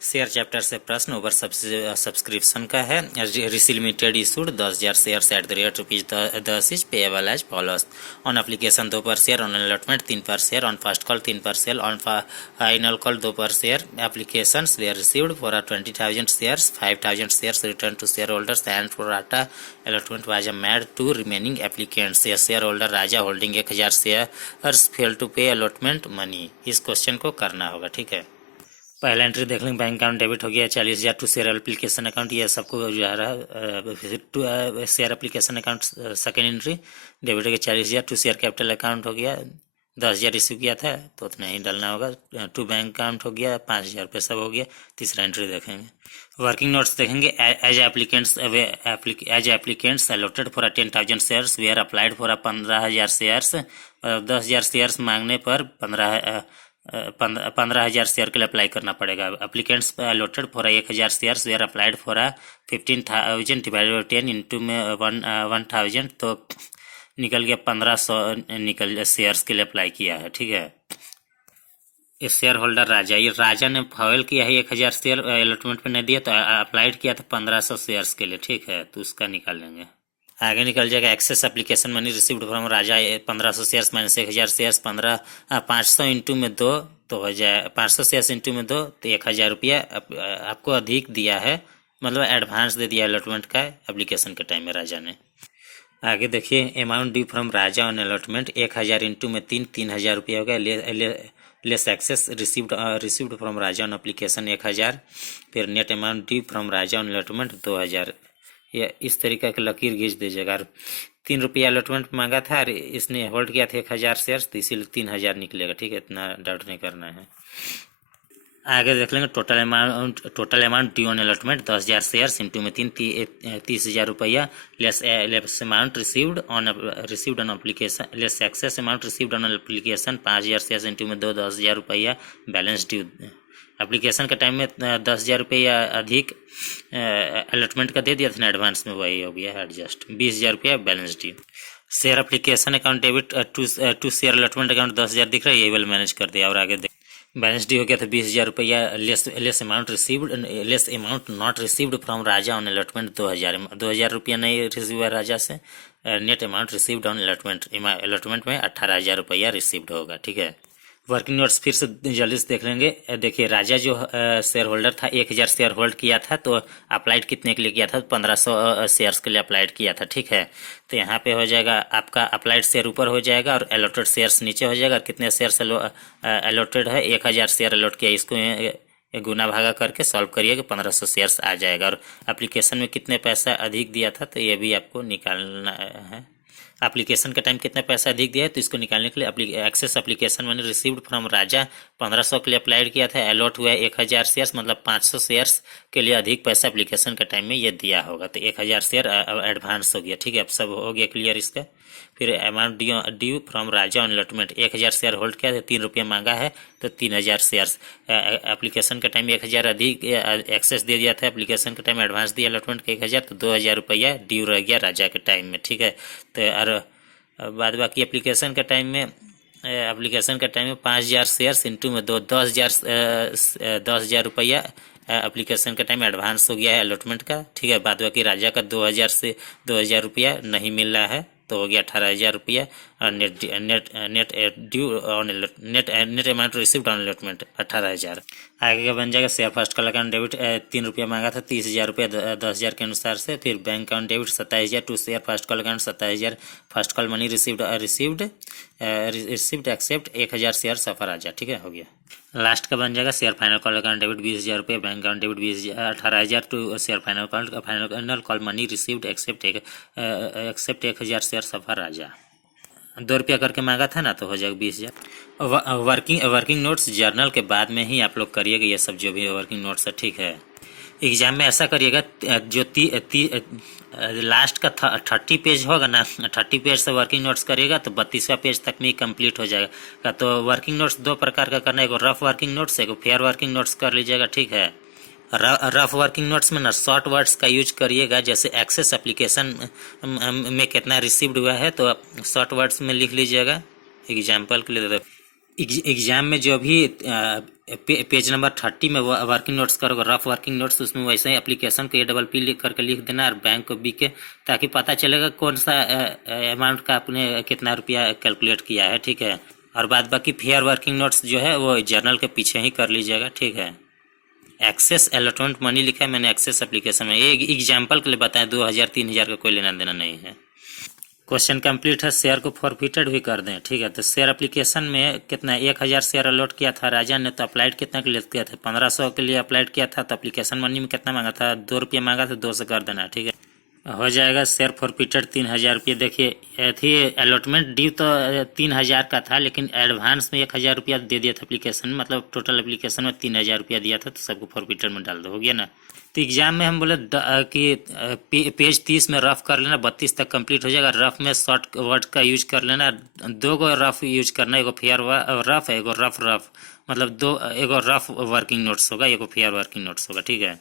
Share chapter से प्रश्न over subscription का है। Rishi limited issued 10,000 shares at the rate ₹10 is payable as follows. On application 2 पर share, on allotment 3 पर share, on first call 3 पर share, on final call 2 पर share. Applications were received for 20,000 shares, 5,000 shares return to shareholders and pro rata allotment was made to remaining applicants. A shareholder Raja holding 1,000 shares fail to pay allotment money. इस question को करना होगा, ठीक है। पहला entry देख लेंगे, बैंक अकाउंट डेबिट हो गया 40,000 टू शेयर एप्लीकेशन अकाउंट, ये सबको जा रहा है। To share application account second entry debit हो गया 40,000 टू शेयर कैपिटल अकाउंट हो गया 10,000 रिसीव किया था तो उतना ही डालना होगा। टू बैंक अकाउंट हो गया 5,000 रुपये सब हो गया। तीसरा एंट्री देखेंगे, वर्किंग नोट्स देखेंगे। As applicants allotted for 10,000 shares we are applied for 15,000 shares. 10,000 shares मांगने पर 15,000 शेयर के लिए अप्लाई करना पड़ेगा। Applicants allotted for 1,000 shares we are applied for 15,000 divided by 10 into में 1,000 तो निकल गया 1,500 शेयर्स के लिए अप्लाई किया है, ठीक है। इस शेयर होल्डर राजा, ये राजा ने फाइल किया है 1,000 शेयर अलॉटमेंट पे नहीं दिया तो अप्लाइड किया था 1,500 शेयर्स के लिए, ठीक है। तो उसका निकाल लेंगे। आगे निकल जाएगा excess application money received from Raja 1,500 shares minus 1,000 shares 500 into में 2 तो हो जाए 500 शेयर्स इंटू में 2 तो 1,000 रुपया आपको अधिक दिया है, मतलब एडवांस दे दिया अलॉटमेंट का एप्लीकेशन के टाइम में राजा ने। आगे देखिए, amount due from Raja on allotment 1,000 into में 3,000 रुपया हो गया। Less excess received from Raja on application 1,000, फिर net amount due from Raja on allotment 2,000। या इस तरीके का लकीर खींच दीजिएगा। 3 रुपया अलॉटमेंट मांगा था और इसने होल्ड किया था 1,000 शेयर्स तो इसीलिए 3,000 निकलेगा, ठीक है। इतना डाउट नहीं करना है। आगे देख लेंगे total amount due on allotment 10,000 shares into में 30,000 रुपया less amount received on application less excess amount received on application 5,000 shares into में 10,000 रुपया बैलेंस ड्यू। एप्लीकेशन के टाइम में 10,000 रुपया अधिक अलॉटमेंट का दे दिया था ना एडवांस में, वही हो गया एडजस्ट 20,000 रुपया balance due. Share application account debit to share allotment account 10,000 दिख रहा है, ये वाला मैनेज कर दिया। और आगे बैलेंस ड्यू हो गया था 20,000 रुपया less amount not received from Raja on allotment 2,000 रुपया नहीं रिसीव हुआ राजा से। Net amount received on allotment में 18,000 रुपया रिसीव्ड होगा, ठीक है। वर्किंग नोट्स फिर से जल्दी से देख लेंगे। देखिए राजा जो शेयर होल्डर था 1,000 शेयर होल्ड किया था तो अप्लाइड कितने के लिए किया था, 1,500 शेयर्स के लिए अप्लाइड किया था, ठीक है। तो यहाँ पे हो जाएगा आपका अप्लाइड शेयर ऊपर हो जाएगा और अलॉटेड शेयर्स नीचे हो जाएगा। कितने शेयर्स अलॉटेड है, 1,000 शेयर अलॉट किया, इसको गुना भागा करके सॉल्व करिए कि 1,500 शेयर्स आ जाएगा। और एप्लीकेशन में कितने पैसा अधिक दिया था तो ये भी आपको निकालना है। एप्लीकेशन के टाइम कितना पैसा अधिक दिया है तो इसको निकालने के लिए एक्सेस एप्लीकेशन मैंने रिसीव्ड फ्रॉम राजा 1,500 के लिए अप्लाइड किया था, अलॉट हुआ है 1,000 शेयर्स, मतलब 500 शेयर्स के लिए अधिक पैसा एप्लीकेशन के टाइम में ये दिया होगा तो 1,000 शेयर एडवांस हो गया, ठीक है। अब सब हो गया क्लियर इसका। फिर amount due from Raja on allotment 1,000 share hold किया था, 3 रुपया मांगा है तो 3,000 शेयर्स एप्लीकेशन के टाइम में 1,000 अधिक एक्सेस दे दिया था, एप्लीकेशन के टाइम एडवांस दिया अलॉटमेंट का 1,000 तो 2,000 रुपया ड्यू रह गया राजा के टाइम में, ठीक है। तो और बाद बाकी एप्लीकेशन के टाइम में 5,000 शेयर्स इंटू में 10,000 रुपया एप्लीकेशन के टाइम एडवांस हो गया है अलॉटमेंट का, ठीक है। बाद बाकी राजा का 2,000 रुपया नहीं मिल रहा है तो हो गया 18,000 रुपया। और net amount received on allotment 18,000। आगे का बन जाएगा share first call account debit 3 रुपया मांगा था 30,000 रुपया 10,000 के अनुसार से। फिर bank account debit 27,000 to share first call account 27,000 first call money received except 1,000 share सफर राजा, ठीक है, हो गया। लास्ट का बन जाएगा share final call account debit 20,000 रुपये, bank account debit 18,000 to share final call money received except 1,000 share सफर राजा। 2 रुपया करके मांगा था ना तो हो जाएगा 20,000। वर्किंग नोट्स जर्नल के बाद में ही आप लोग करिएगा ये सब जो भी वर्किंग नोट्स है, ठीक है। एग्जाम में ऐसा करिएगा जो लास्ट का 30 पेज होगा ना, 30 पेज से वर्किंग नोट्स करिएगा तो 32वां पेज तक में ही कंप्लीट हो जाएगा। तो वर्किंग नोट्स 2 प्रकार का करना है, एक रफ वर्किंग नोट्स, एक फेयर वर्किंग नोट्स कर लीजिएगा, ठीक है। रफ वर्किंग नोट्स में ना शॉर्ट वर्ड्स का यूज करिएगा, जैसे एक्सेस एप्लीकेशन में कितना रिसीव्ड हुआ है तो शॉर्ट वर्ड्स में लिख लीजिएगा। एग्जाम्पल के लिए एग्जाम में जो भी पेज नंबर 30 में वर्किंग नोट्स करोगे, रफ वर्किंग नोट्स, उसमें वैसे ही एप्लीकेशन को APP लिख करके लिख देना और बैंक को BK, ताकि पता चलेगा कौन सा अमाउंट का आपने कितना रुपया कैलकुलेट किया है, ठीक है। और बाद बाकी फेयर वर्किंग नोट्स जो है वो जर्नल के पीछे ही कर लीजिएगा, ठीक है। एक्सेस अलॉटमेंट मनी लिखा है मैंने एक्सेस एप्लीकेशन में, ये एग्जाम्पल के लिए बताया, 2000-3000 का कोई लेना देना नहीं है। क्वेश्चन कंप्लीट है, शेयर को फॉरफिटेड भी कर दें, ठीक है। तो शेयर एप्लीकेशन में कितना 1000 शेयर अलॉट किया था राजा ने, तो अप्लाइड कितना के लिए किया था, 1500 के लिए अप्लाइड किया था, तो एप्लीकेशन मनी में कितना मांगा था, 2 रुपये मांगा था, 2 से कर देना, ठीक है। हो जाएगा शेयर फॉरफिटेड 3000 रुपये। देखिए थी अलॉटमेंट ड्यू तो 3000 का था, लेकिन एडवांस में 1000 रुपया दे दिया था एप्लीकेशन में, मतलब टोटल एप्लीकेशन में 3000 रुपया दिया था, तो सबको फॉरफिटेड में डाल दो, हो गया ना। तो एग्जाम में हम बोले कि पेज 30 में रफ कर लेना, 32 तक कंप्लीट हो जाएगा। रफ में शॉर्ट वर्ड का यूज कर लेना, 2 गो रफ यूज करना, एगो फेयर रफ है, एगो रफ, मतलब 2, एगो रफ वर्किंग नोट्स होगा, एगो फेयर वर्किंग नोट्स होगा, ठीक है।